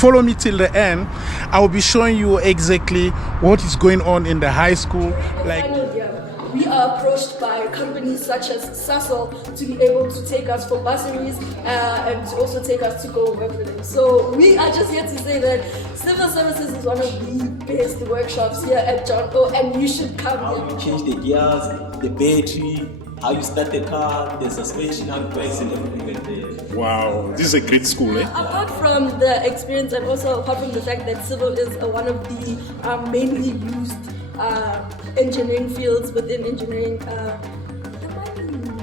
follow me till the end, I will be showing you exactly what is going on in the high school. Like, we are approached by companies such as Sasol to be able to take us for bursaries and to also take us to go work with them. So we are just here to say that civil services is one of the best workshops here at Jono, and you should come how here. You change the gears, the battery, how you start the car, the suspension, how it works, and everything like that. wow, this is a great school, eh? Apart from the experience and also apart from the fact that civil is one of the mainly used engineering fields within engineering,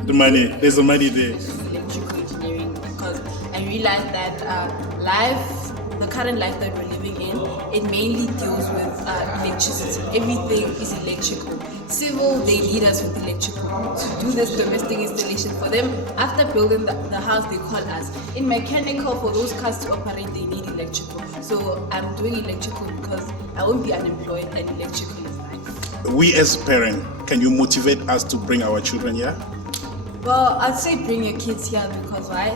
The money, there's the money there. Electrical engineering, because I realized that the current life that we're living in, it mainly deals with electricity. Everything is electrical. Civil, they need us with electrical to do this domestic installation for them. After building the house, they call us. In mechanical, for those cars to operate, they need electrical. So I'm doing electrical because I won't be unemployed, and electrical is life. We as parents, can you motivate us to bring our children here? Well, I'd say bring your kids here because why?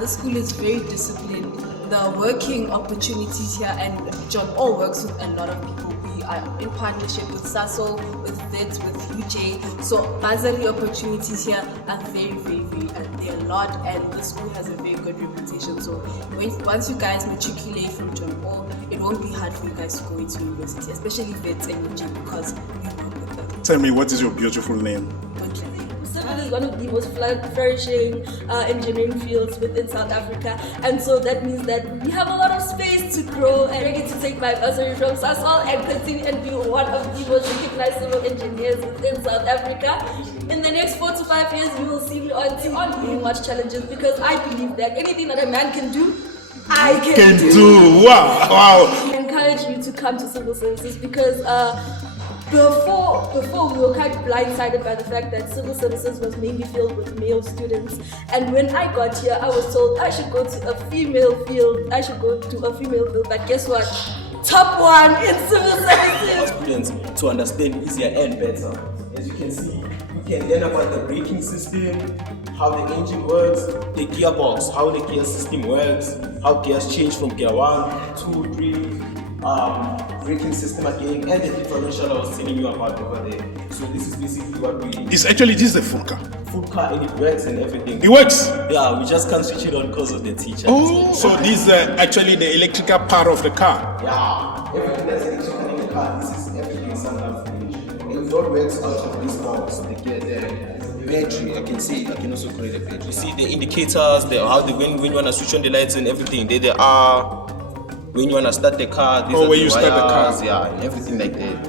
The school is very disciplined. The working opportunities here, and John all works with a lot of people. We are in partnership with Sasol, with VETS, with UJ. So bursary opportunities here are very, very, very, they're a lot, and the school has a very good reputation. So once you guys matriculate from John All, it won't be hard for you guys to go into university, especially VETS and UJ, because we work with them. Tell me, what is your beautiful name? Civil is one of the most flourishing engineering fields within South Africa, and so that means that we have a lot of space to grow, and I get to take my bursary from Sasol and continue and be one of the most recognized civil engineers within South Africa. In the next 4 to 5 years, you will see me on doing much challenges, because I believe that anything that a man can do, I can do. Wow. I encourage you to come to civil services because before we were kind of blindsided by the fact that civil services was mainly filled with male students, and when I got here I was told I should go to a female field, but guess what? Top one in civil services. Students to understand easier and better. As you can see, you can learn about the braking system, how the engine works, the gearbox, how the gear system works, how gears change from gear 1, 2, 3, braking system again, and the differential I was telling you about over there. So this is basically what we... It's actually just a full car. Full car, and it works and everything. It works? Yeah, we just can't switch it on because of the teacher. Oh, so this is actually the electrical part of the car. Yeah, everything that's electrical in the car, this is everything somehow finished. It all works out of this box. The battery, I can also create a battery. You see the indicators, when you want to switch on the lights and everything, they are. When you want to start the car, these are when the you wires, start the car. yeah, and everything like that.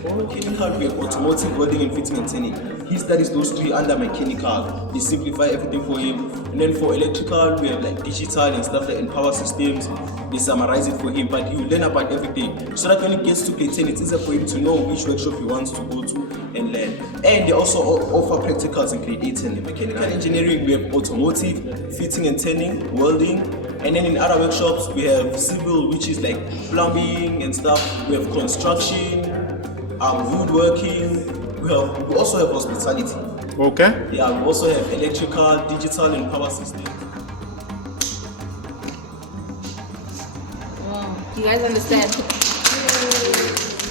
For mechanical, we have automotive, welding, and fitting and turning. He studies those 3 under mechanical. They simplify everything for him. And then for electrical, we have like digital and stuff like and power systems. They summarize it for him, but he will learn about everything. So that when he gets to grade 10, it's easier for him to know which workshop he wants to go to and learn. And they also offer practicals in grade 8 and in mechanical engineering. We have automotive, fitting and turning, welding. And then in other workshops, we have civil, which is like plumbing and stuff. We have construction, woodworking. We also have hospitality. Okay. Yeah, we also have electrical, digital, and power system. Do you guys understand?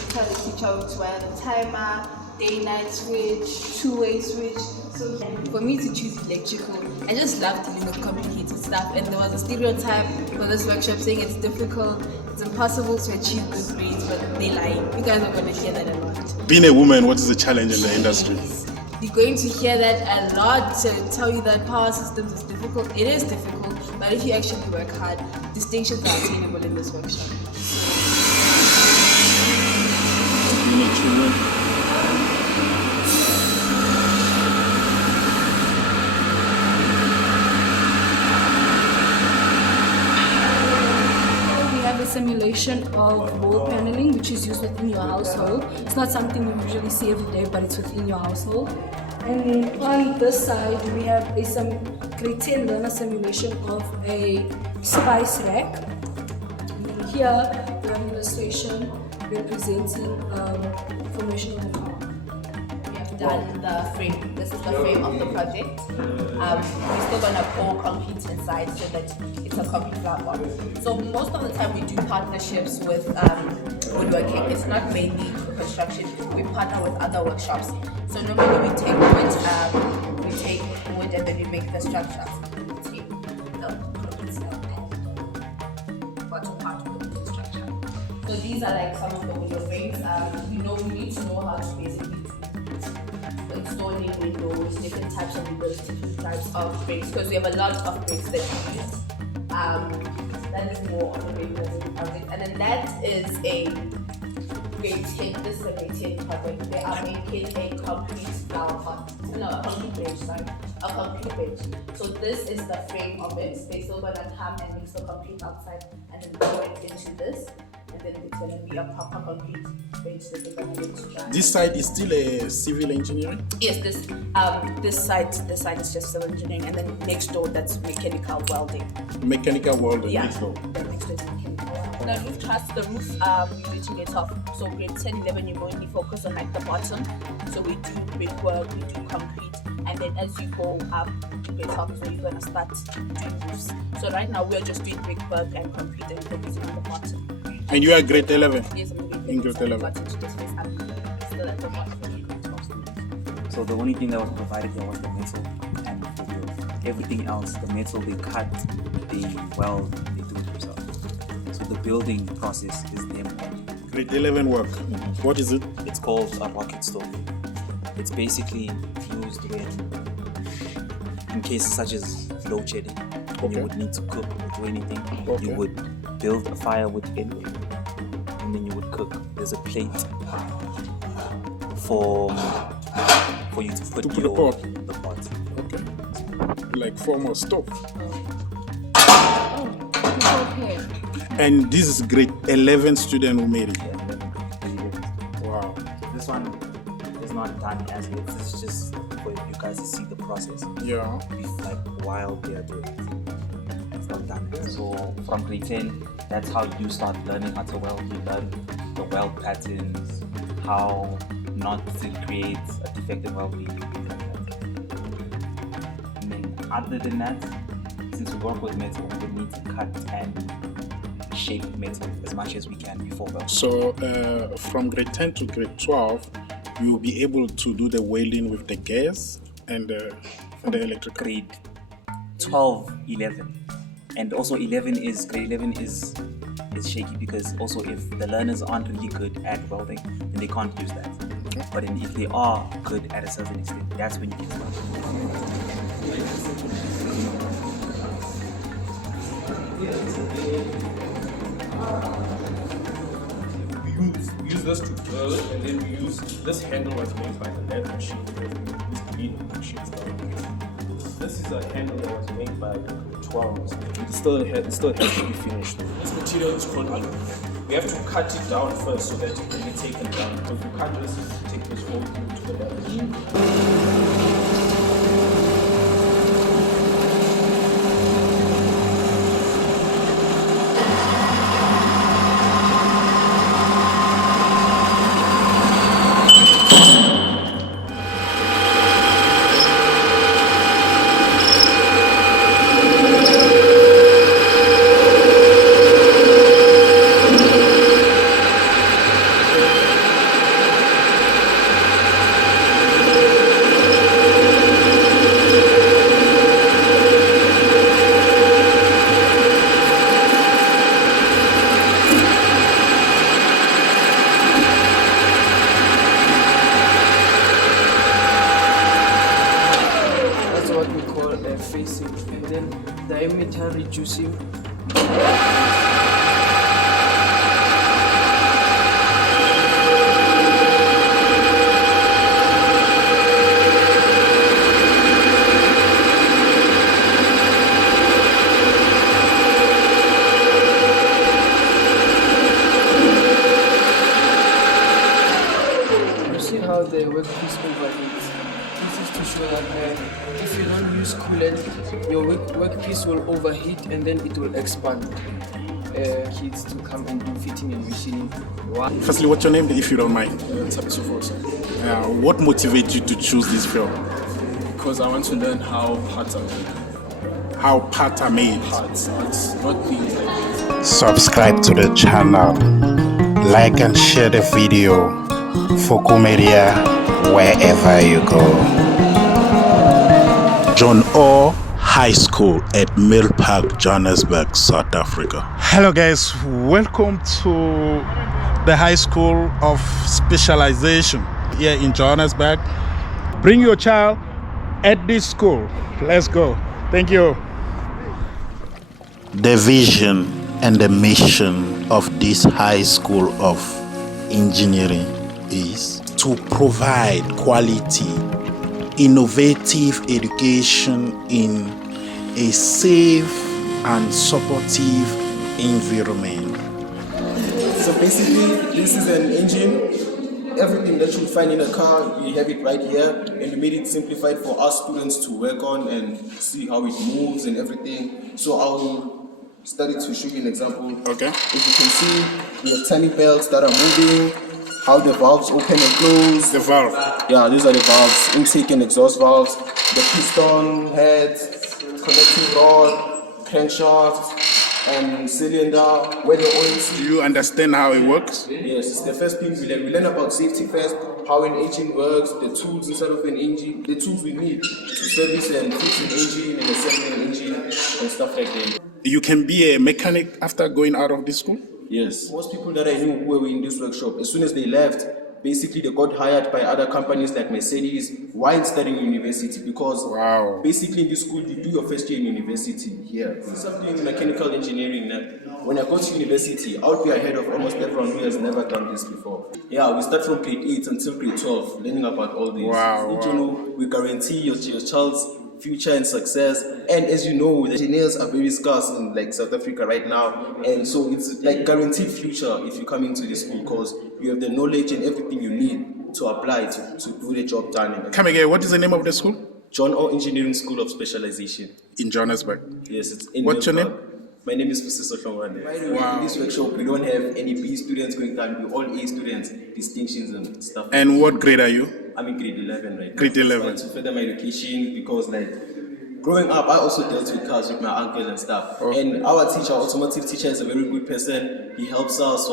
Tell the teacher how to wire the timer, day-night switch, two-way switch. So for me to choose electrical, I just love dealing with complicated stuff, and there was a stereotype for this workshop saying it's difficult, it's impossible to achieve good grades, but they lie. You guys are going to hear that a lot. Being a woman, what is the challenge in the industry? You're going to hear that a lot to tell you that power systems is difficult. It is difficult, but if you actually work hard, distinctions are attainable in this workshop. Simulation of wall paneling, which is used within your household. It's not something you usually see every day, but it's within your household. And then on this side, we have a grade 10 learner simulation of a spice rack. And then here, we have an illustration representing formation of a car. done the frame. This is the frame of the project. We're still gonna pour concrete inside so that it's a concrete flower pot. So most of the time we do partnerships with woodworking. It's not mainly construction. We partner with other workshops. So normally we take wood and then we make the structures. We take the concrete slab and bottom part of the structure. So these are like some of the window frames. We need to know how to basically do installing windows, different types of windows, different types of bricks, because we have a lot of bricks that we use. That is more on the building project. And then that is a grade 10. This is a grade 10 project. They are making a concrete flower pot. No, a concrete bench, sorry. A concrete bench. So this is the frame of it. They're still gonna come and mix the concrete outside and then pour it into this. And then it's gonna be a proper concrete bench that they're gonna use to dry. This side is still a civil engineering? Yes, this side is just civil engineering, and then next door that's mechanical welding. Mechanical welding, Yeah. next door. The next door is mechanical welding. The roof truss, we're reaching it off. So grade 10, 11, you mainly focus on like the bottom. So we do brickwork, we do concrete, and then as you go up to grade 12, so you're gonna start doing roofs. So right now we're just doing brickwork and concrete and focusing on the bottom. And you are grade 11? Yes, I'm In grade 11. But it's just still at the bottom. So the only thing that was provided there was the metal and the wood. Everything else, the metal they cut, they weld, they do it themselves. So the building process is them only. Grade 11 work. What is it? It's called a rocket stove. It's basically used when, in cases such as load shedding, when you would need to cook or do anything, you would build a fire within and then you would cook. There's a plate for you to put the your pot. the pot. Okay. Like form of stove. Oh, okay. And this is grade 11 student who made it. Wow. So this one is not done as it is. It's just for you guys to see the process. Yeah. Like while they are doing it. It's not done. So from grade 10, that's how you start learning how to weld. You learn the weld patterns, how not to create a defective weld bead. And then other than that, since we work with metal, we need to cut and shape metal as much as we can before welding. So from grade 10 to grade 12, you'll be able to do the welding with the gas and the electrical. Grade 12, 11. And also grade 11 is shaky because also if the learners aren't really good at welding, then they can't use that. But then if they are good at a certain extent, that's when you can start. We use this to drill, and then we use this handle was made by the lead machine. This is a handle that was made by the 12s. It still has to be finished. This material is called aluminum. We have to cut it down first so that it can be taken down. Because you can't just take this whole thing to the lead. facing and then diameter reducing. You see how the workpiece overheats. This is to show that if you don't use coolant, your workpiece will overheat and then it will expand. kids to come and do fitting and machining. One, Firstly, what's your name, if you don't mind? What motivated you to choose this field? because I want to learn how parts are made. How parts are made? Parts, not things like this. Subscribe to the channel, like and share the video. Fokou Media, wherever you go. Jono High School at Milpark, Johannesburg, South Africa. Hello guys, welcome to the High School of Specialization here in Johannesburg. Bring your child at this school. Let's go. Thank you. The vision and the mission of this High School of Engineering is to provide quality, innovative education in a safe and supportive environment. So basically, this is an engine. Everything that you'll find in a car, you have it right here, and we made it simplified for us students to work on and see how it moves and everything. So I'll start to show you an example. Okay. If you can see, we have timing belts that are moving, how the valves open and close. The valve. Yeah, these are the valves, intake and exhaust valves, the piston head, connecting rod, crankshaft, and cylinder, where the oil is. Do you understand how it works? Yes, it's the first thing we learn. We learn about safety first, how an engine works, the tools inside of an engine, the tools we need to service and fix an engine and assemble an engine and stuff like that. You can be a mechanic after going out of this school? Yes. Most people that I knew who were in this workshop, as soon as they left, basically they got hired by other companies like Mercedes while studying university, because basically in this school you do your first year in university here. Since I'm doing mechanical engineering now, when I go to university, I'll be ahead of almost everyone who has never done this before. Yeah, we start from grade 8 until grade 12, learning about all this. Jono, we guarantee your child's future and success. And as you know, the engineers are very scarce in like South Africa right now, and so it's like guaranteed future if you come into the school, because you have the knowledge and everything you need to apply to do the job done. Come again, what is the name of the school? Jono Engineering School of Specialization. In Johannesburg. Yes, it's in What's your name? My name is Fokou. In this workshop, we don't have any B students going down, we're all A students, distinctions and stuff. And what grade are you? I'm in grade 11 right now. Grade 11. To further my education, because like growing up, I also dealt with cars with my uncle and stuff. And our teacher, automotive teacher, is a very good person. He helps us,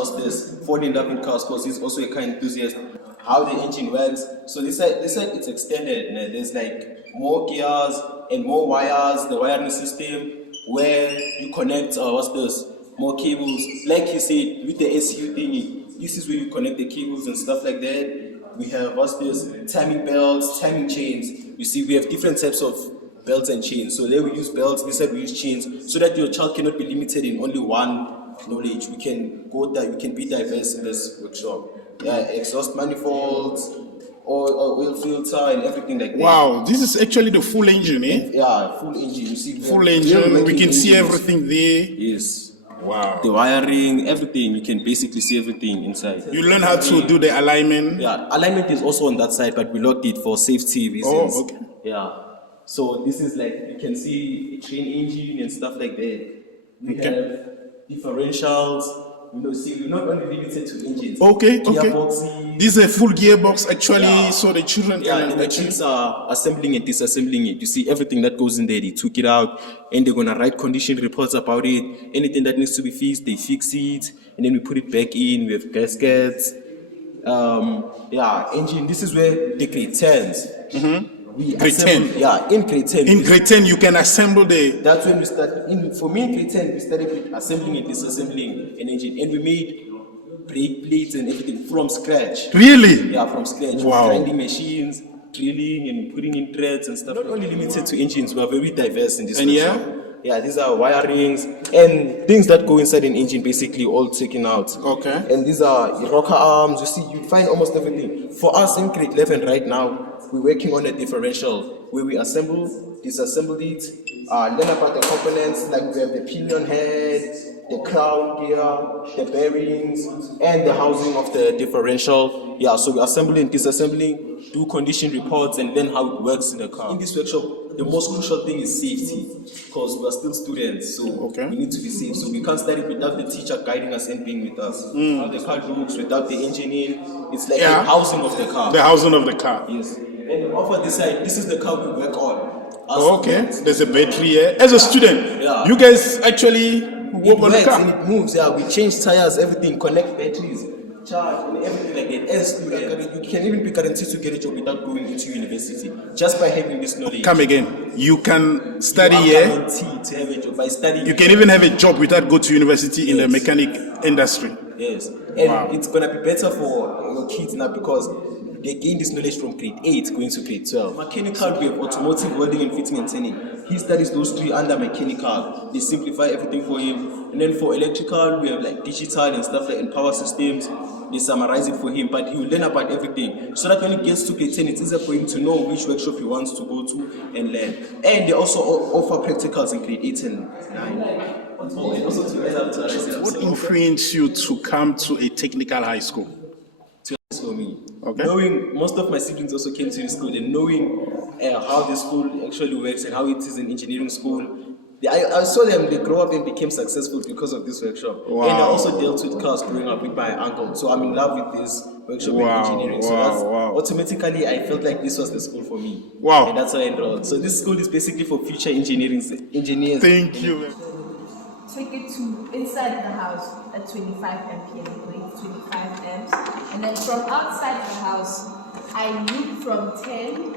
falling up in cars, because he's also a car enthusiast. How the engine works. So they said it's extended. There's like more gears and more wires, the wiring system, where you connect, more cables. Like he said, with the SU thingy, this is where you connect the cables and stuff like that. We have timing belts, timing chains. You see, we have different types of belts and chains. So there we use belts, this side we use chains, so that your child cannot be limited in only one knowledge. We can we can be diverse in this workshop. Yeah, exhaust manifolds, oil filter, and everything like that. Wow, this is actually the full engine, eh? Yeah, full engine. You see, full engine. We can see everything there. Yes. Wow. The wiring, everything. You can basically see everything inside. You learn how to do the alignment. Yeah, alignment is also on that side, but we locked it for safety reasons. Oh, okay. Yeah. So this is like, you can see a train engine and stuff like that. We have differentials. See, we're not only limited to engines. Gearboxes. This is a full gearbox actually, so the children can. And the kids are assembling and disassembling it. You see everything that goes in there, they took it out, and they're gonna write condition reports about it. Anything that needs to be fixed, they fix it, and then we put it back in. We have gaskets. Engine. This is where the grade 10s. Grade 10? Yeah, in grade 10. In grade 10, you can assemble That's when we start. For me, in grade 10, we started with assembling and disassembling an engine, and we made brake plates and everything from scratch. Really? Yeah, from scratch. Wow. Grinding machines, drilling and putting in threads and stuff. Not only limited to engines, we are very diverse in this. And workshop. Yeah, these are wirings and things that go inside an engine, basically all taken out. Okay. And these are rocker arms. You see, you find almost everything. For us in grade 11 right now, we're working on a differential where we assemble, disassemble it, learn about the components, like we have the pinion head, the crown gear, the bearings, and the housing of the differential. Yeah, so we assembling, disassembling, do condition reports, and then how it works in the car. In this workshop, the most crucial thing is safety, because we are still students, so we need to be safe. So we can't study without the teacher guiding us and being with us. How the car looks, without the engineering, it's like the housing of the car. The housing of the car. Yes. And off on this side, this is the car we work on. There's a battery here. As a student, you guys actually work on the car. And it moves, we change tires, everything, connect batteries, charge, and everything like that. As a student, you can even be guaranteed to get a job without going into university, just by having this knowledge. Come again. You can study you here. Guaranteed to have a job by studying. You can even have a job without going to university in the mechanic industry. Yes. And it's going to be better for your kids now because they gain this knowledge from grade 8 going to grade 12. Mechanical, we have automotive, welding, and fitting and turning. He studies those three under mechanical. They simplify everything for him. And then for electrical, we have like digital and stuff like and power systems. They summarize it for him, but he will learn about everything. So that when he gets to grade 10, it's easier for him to know which workshop he wants to go to and learn. And they also offer practicals in grade 8 and 9. Oh, and also to add up to What influenced you to come to a technical high school? For me, Okay. knowing most of my siblings also came to the school and knowing how the school actually works and how it is an engineering school, I saw them, they grow up and became successful because of this workshop. Wow. And I also dealt with cars growing up with my uncle, so I'm in love with this workshop in engineering. So automatically I felt like this was the school for me. Wow. And that's why I enrolled. So this school is basically for future engineers. Thank you. Take it to inside the house at 25 mpm, going to 25 amps. And then from outside the house, I loop from 10,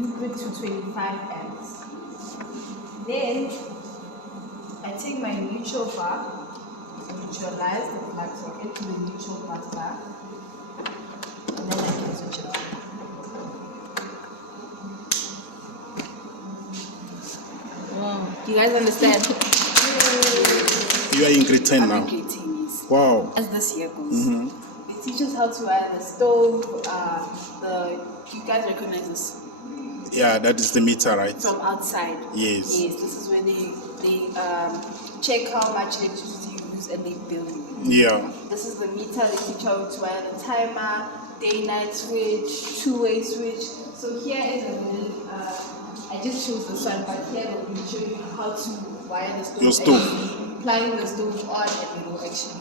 loop it to 25 amps. Then I take my neutral bar, neutralize the plug socket to the neutral bus bar, and then I can switch it on. Wow. Do you guys understand? You are in grade 10 now. I'm in grade 10, yes. Wow. As this year goes. They teach us how to wire the stove, do you guys recognize this? Yeah, that is the meter, right? From outside. Yes. Yes, this is where they check how much electricity you use and they bill you. Yeah. This is the meter, they teach how to wire the timer, day-night switch, two-way switch. So here is a little, I just chose this one, but here will be showing you how to wire the stove. Your stove. Plugging the stove on and it will actually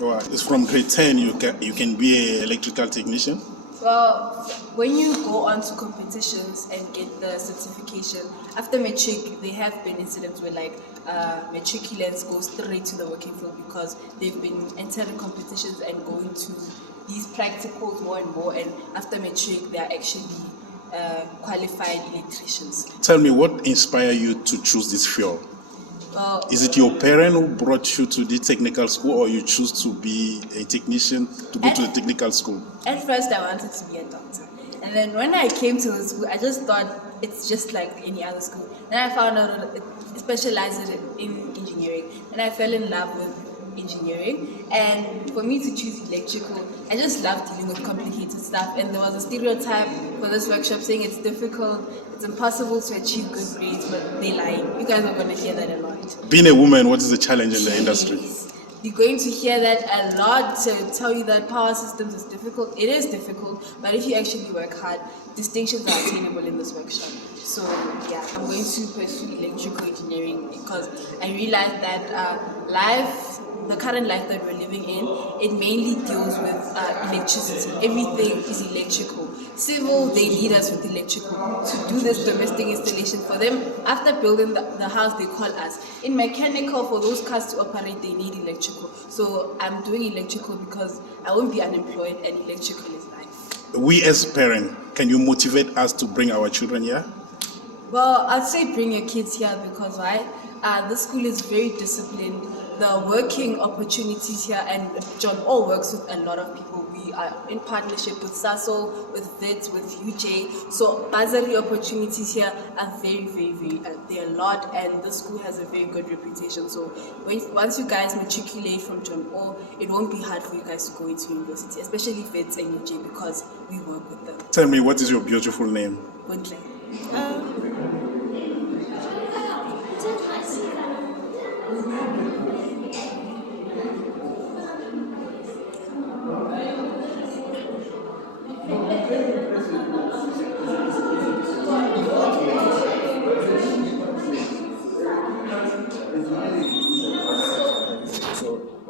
work. Wow. It's from grade 10 you can be an electrical technician? Well, when you go on to competitions and get the certification, after matric, there have been incidents where matriculants go straight to the working field because they've been entering competitions and going to these practicals more and more, and after matric, they are actually qualified electricians. Tell me, what inspired you to choose this field? Is it your parent who brought you to the technical school, or you choose to be a technician to go to the technical school? At first, I wanted to be a doctor. And then when I came to the school, I just thought it's just like any other school. Then I found out it specializes in engineering. And I fell in love with engineering. And for me to choose electrical, I just love dealing with complicated stuff. And there was a stereotype for this workshop saying it's difficult, it's impossible to achieve good grades, but they lie. You guys are going to hear that a lot. Being a woman, what is the challenge in the industry? You're going to hear that a lot, to tell you that power systems is difficult. It is difficult, but if you actually work hard, distinctions are attainable in this workshop. So yeah, I'm going to pursue electrical engineering because I realized that the current life that we're living in, it mainly deals with electricity. Everything is electrical. Civil, they lead us with electrical. To do this domestic installation for them, after building the house, they call us. In mechanical, for those cars to operate, they need electrical. So I'm doing electrical because I won't be unemployed, and electrical is life. We as parents, can you motivate us to bring our children here? Well, I'd say bring your kids here because the school is very disciplined. The working opportunities here, and Jono works with a lot of people. We are in partnership with SASO, with VIT, with UJ. So bursary opportunities here are very, very, very, they're a lot, and the school has a very good reputation. So once you guys matriculate from Jono, it won't be hard for you guys to go into university, especially VIT and UJ, because we work with them. Tell me, what is your beautiful name? Won't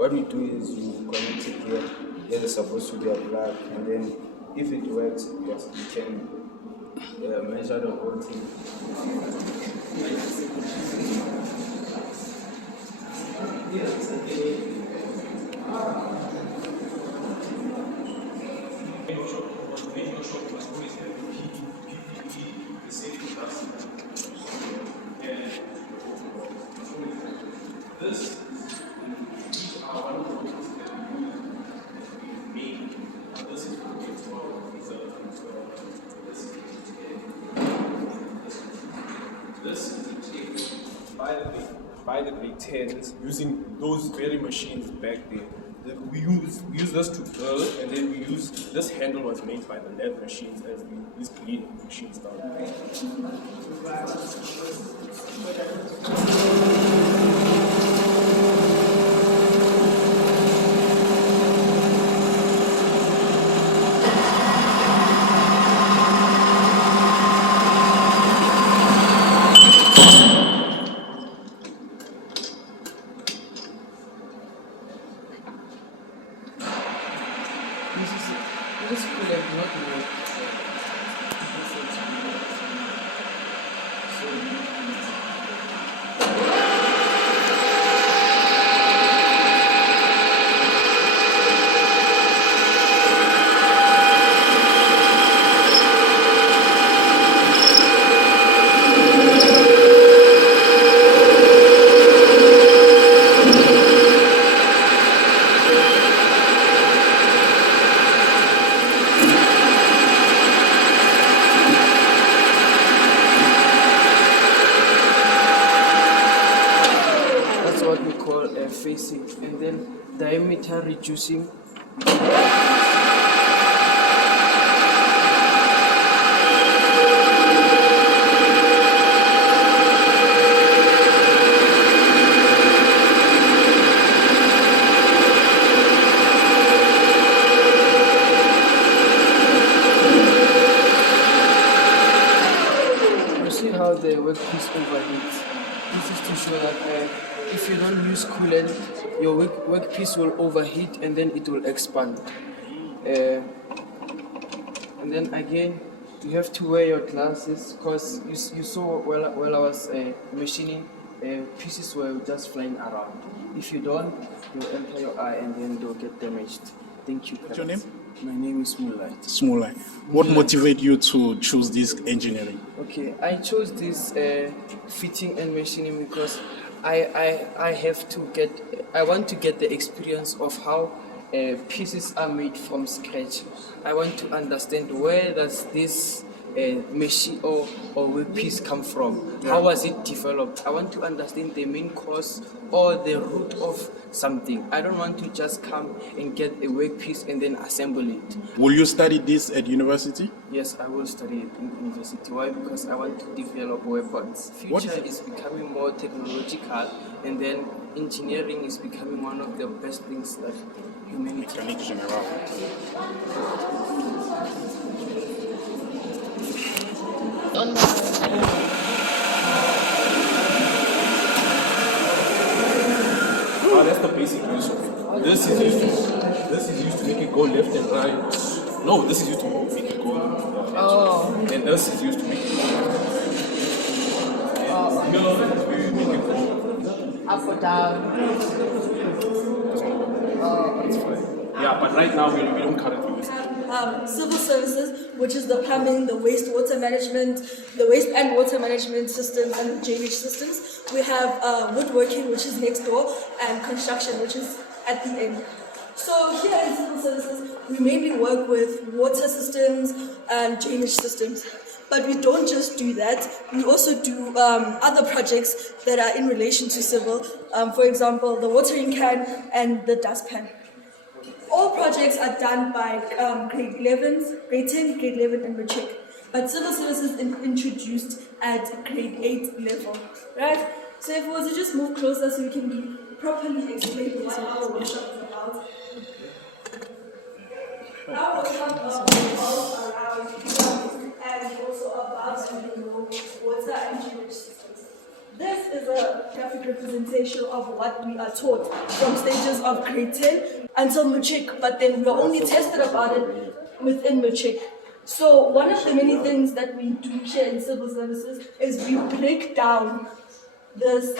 what we do is you connect it here. There's supposed to be a plug, and then if it works, yes, you can measure the whole thing. By the grade 10s, using those very machines back there. We use this to drill, and then we use this handle was made by the lathe machines as these bleed machines down. This could have not worked. What we call facing, and then diameter reducing. You see how the workpiece overheats. This is to show that if you don't use coolant, your workpiece will overheat and then it will expand. And then again, you have to wear your glasses because you saw while I was machining, pieces were just flying around. If you don't, they'll enter your eye and then they'll get damaged. Thank you. What's your name? My name is Moonlight. Small. What motivated you to choose this engineering? Okay, I chose this fitting and machining because I want to get the experience of how pieces are made from scratch. I want to understand where does this machine or workpiece come from? How was it developed? I want to understand the main cause or the root of something. I don't want to just come and get a workpiece and then assemble it. Will you study this at university? Yes, I will study it in university. Why? Because I want to develop weapons. Future is becoming more technological, and then engineering is becoming one of the best things that humanity Mechanic general. That's the basic use of it. This is used to make it go left and right. No, this is used to make it go left. And this is used to make it go left. Here, we make it go Up or down. That's fine. Yeah, but right now we don't currently use it. Civil services, which is the plumbing, the wastewater management, the waste and water management systems, and the drainage systems. We have woodworking, which is next door, and construction, which is at the end. So here in civil services, we mainly work with water systems and drainage systems. But we don't just do that. We also do other projects that are in relation to civil. For example, the watering can and the dustpan. All projects are done by grade 11s, grade 10, grade 11, and matric. But civil services is introduced at grade 8 level, right? So if we were to just move closer so we can properly explain what our workshop is about. Our workshop revolves around plumbing and also about water and drainage systems. This is a graphic representation representation of what we are taught from stages of grade 10 until matric, but then we're only tested about it within matric. So one of the many things that we do here in civil services is we break down this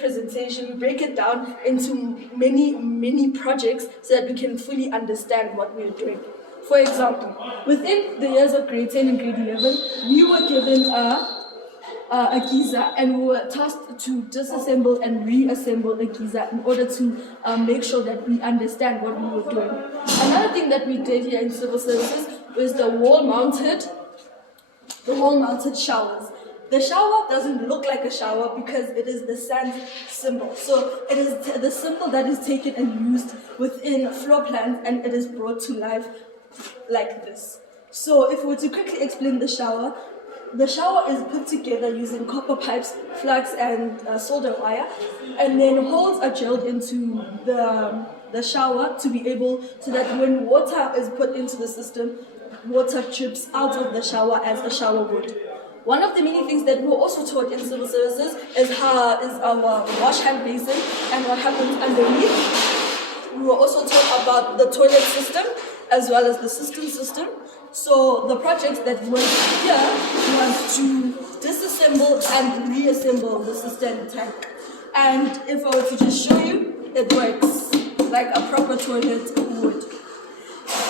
presentation, we break it down into many projects so that we can fully understand what we're doing. For example, within the years of grade 10 and grade 11, we were given a geyser, and we were tasked to disassemble and reassemble a geyser in order to make sure that we understand what we were doing. Another thing that we did here in civil services was the wall-mounted showers. The shower doesn't look like a shower because it is the sand symbol. So it is the symbol that is taken and used within floor plans, and it is brought to life like this. So if we were to quickly explain the shower is put together using copper pipes, flux, and solder wire, and then holes are drilled into the shower to be able, so that when water is put into the system, water drips out of the shower as a shower would. One of the many things that we're also taught in civil services is our wash hand basin and what happens underneath. We were also taught about the toilet system as well as the system. So the projects that were here was to disassemble and reassemble the cistern tank. And if I were to just show you, it works like a proper toilet would.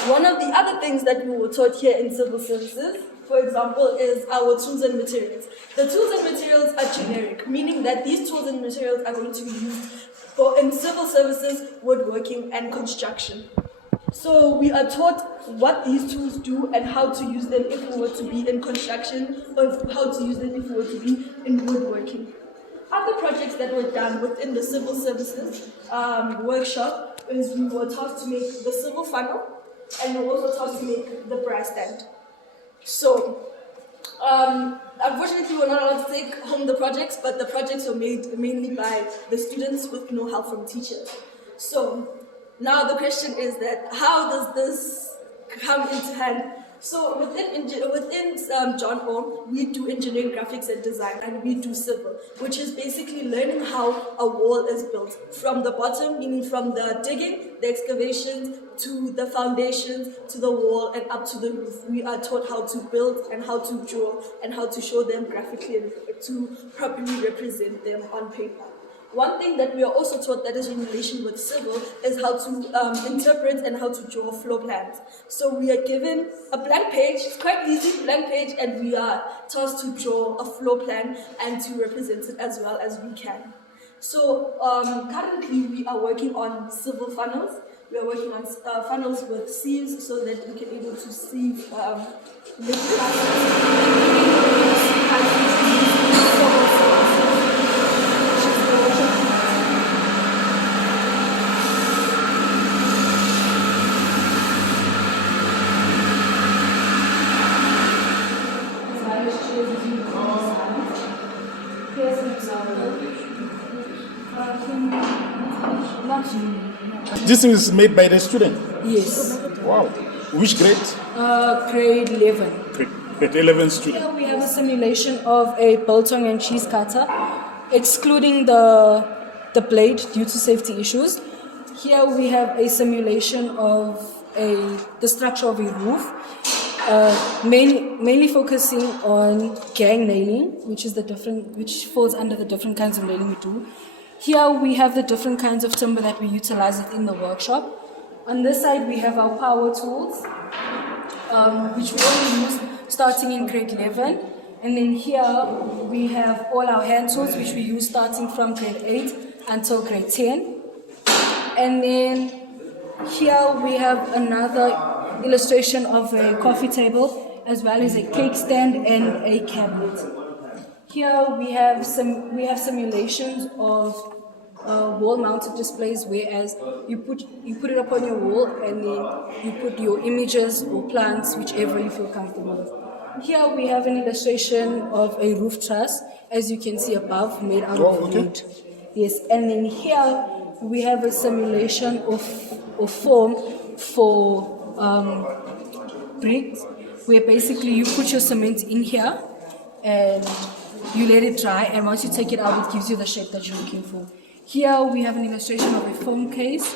One of the other things that we were taught here in civil services, for example, is our tools and materials. The tools and materials are generic, meaning that these tools and materials are going to be used in civil services, woodworking, and construction. So we are taught what these tools do and how to use them if we were to be in construction, or how to use them if we were to be in woodworking. Other projects that were done within the civil services workshop is we were taught to make the civil funnel, and we were also taught to make the brass stand. So, unfortunately, we're not allowed to take home the projects, but the projects were made mainly by the students with no help from teachers. So, now the question is that how does this come into hand? So within Jono, we do engineering, graphics, and design, and we do civil, which is basically learning how a wall is built from the bottom, meaning from the digging, the excavations, to the foundations, to the wall, and up to the roof. We are taught how to build and how to draw and how to show them graphically and to properly represent them on paper. One thing that we are also taught that is in relation with civil is how to interpret and how to draw floor plans. So we are given a blank page, it's quite easy, blank page, and we are tasked to draw a floor plan and to represent it as well as we can. So currently we are working on civil funnels. We are working on funnels with sieves so that we can be able to sieve liquid This is made by the student? Yes. Wow. Which grade? Grade 11. Grade 11 student. Here we have a simulation of a biltong and cheese cutter, excluding the blade due to safety issues. Here we have a simulation of the structure of a roof, mainly focusing on gang nailing, which falls under the different kinds of nailing we do. Here we have the different kinds of timber that we utilize within the workshop. On this side we have our power tools, which we only use starting in grade 11. And then here we have all our hand tools, which we use starting from grade 8 until grade 10. And then here we have another illustration of a coffee table, as well as a cake stand and a cabinet. Here we have simulations of wall-mounted displays, whereas you put it up on your wall and then you put your images or plants, whichever you feel comfortable with. Here we have an illustration of a roof truss, as you can see above, made out of wood. Yes, and then here we have a simulation of form for bricks, where basically you put your cement in here and you let it dry, and once you take it out, it gives you the shape that you're looking for. Here we have an illustration of a foam case.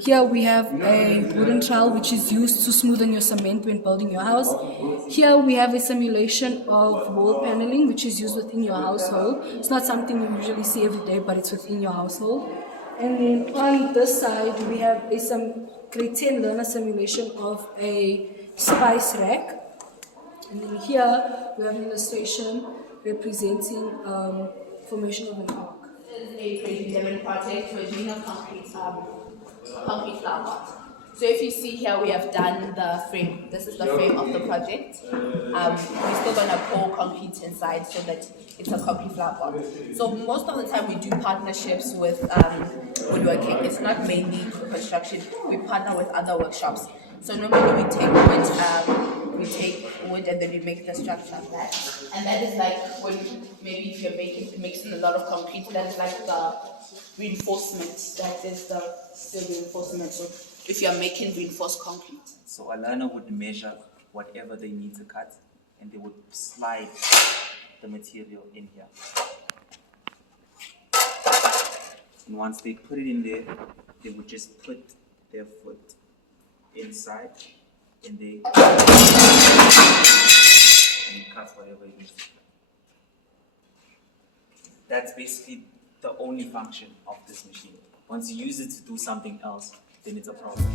Here we have a wooden trowel which is used to smoothen your cement when building your house. Here we have a simulation of wall paneling which is used within your household. It's not something you usually see every day, but it's within your household. And then on this side we have some grade 10 learner simulation of a spice rack. And then here we have an illustration representing formation of an arc. This is a pre-development project for doing a concrete flower pot. So if you see here, we have done the frame. This is the frame of the project. We're still going to pour concrete inside so that it's a concrete flower pot. So most of the time we do partnerships with Woodworking. It's not mainly construction. We partner with other workshops. So normally we take wood and then we make the structure of that. And that is like when maybe if you're mixing a lot of concrete, that is like the reinforcement. That is the steel reinforcement. So if you're making reinforced concrete. So a learner would measure whatever they need to cut and they would slide the material in here. And once they put it in there, they would just put their foot inside and they cut whatever it is. That's basically the only function of this machine. Once you use it to do something else, then it's a problem.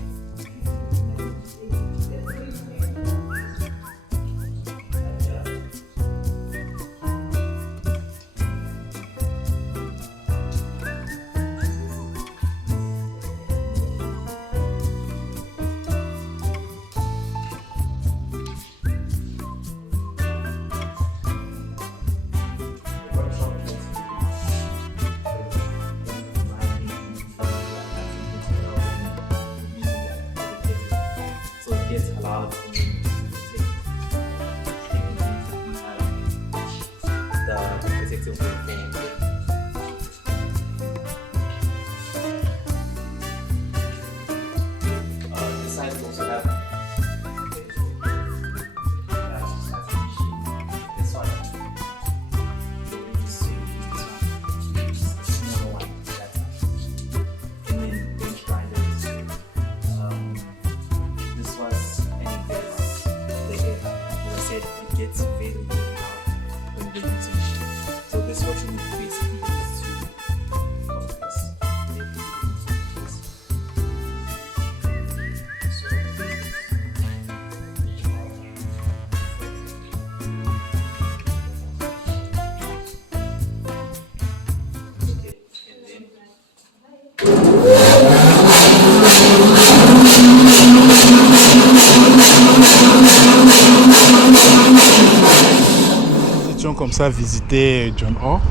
Comme ça visiter Jono,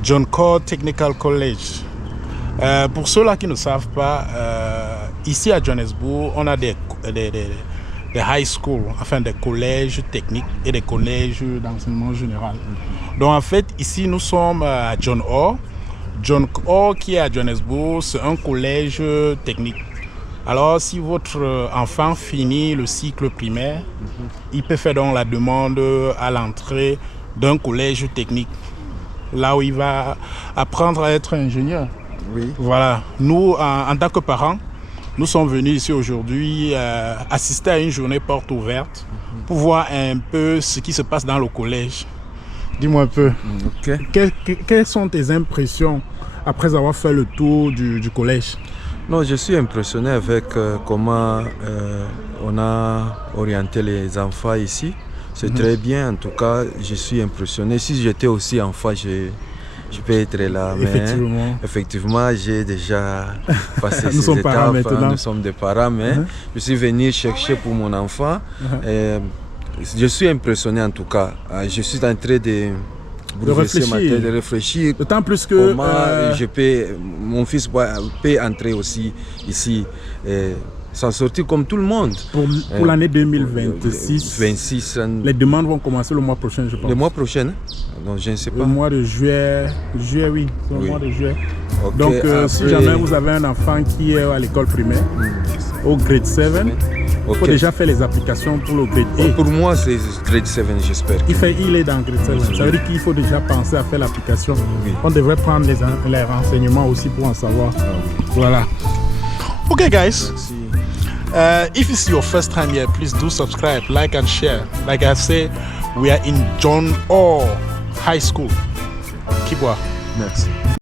Jono Technical College. Pour ceux-là qui ne savent pas, ici à Johannesburg, on a des high schools, enfin des collèges techniques et des collèges d'enseignement général. Donc en fait, ici nous sommes à Jono. Jono qui est à Johannesburg, c'est un collège technique. Alors, si votre enfant finit le cycle primaire, il peut faire donc la demande à l'entrée d'un collège technique, là où il va apprendre à être ingénieur. Oui. Voilà. Nous, en tant que parents, nous sommes venus ici aujourd'hui assister à une journée porte ouverte pour voir un peu ce qui se passe dans le collège. Dis-moi un peu, quelles sont tes impressions après avoir fait le tour du collège? Non, je suis impressionné avec comment on a orienté les enfants ici. C'est très bien, en tout cas, je suis impressionné. Si j'étais aussi enfant, je peux être là. Mais effectivement, j'ai déjà passé ces étapes. Nous sommes des parents, mais je suis venu chercher pour mon enfant. Je suis impressionné en tout cas. Je suis en train de réfléchir. D'autant plus que comment mon fils peut entrer aussi ici, s'en sortir comme tout le monde. Pour l'année 2026, les demandes vont commencer le mois prochain, je pense. Le mois prochain? Non, je ne sais pas. Le mois de juillet, oui. Le mois de juillet. Okay, donc, si jamais vous avez un enfant qui est à l'école primaire, au grade 7, Il faut déjà faire les applications pour le grade A. Pour moi, c'est grade 7, j'espère. Il est dans grade 7. Ça veut dire qu'il faut déjà penser à faire l'application. Oui. On devrait prendre les renseignements aussi pour en savoir. Voilà. Okay, guys. If it's your first time here, please do subscribe, like and share. Like I say, we are in Jono High School. Keep well. Merci.